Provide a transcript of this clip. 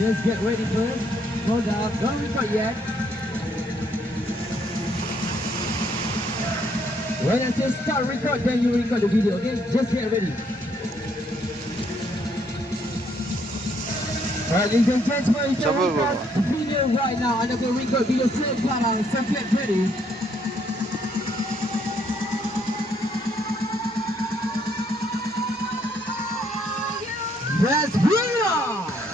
Just get ready first. Hold up. Don't record yet. When I say start record, then you record the video, okay? Just get ready. Alright, ladies and gentlemen, you can record video right now. And I'm going to record video same pattern, so get ready. Let's bring on!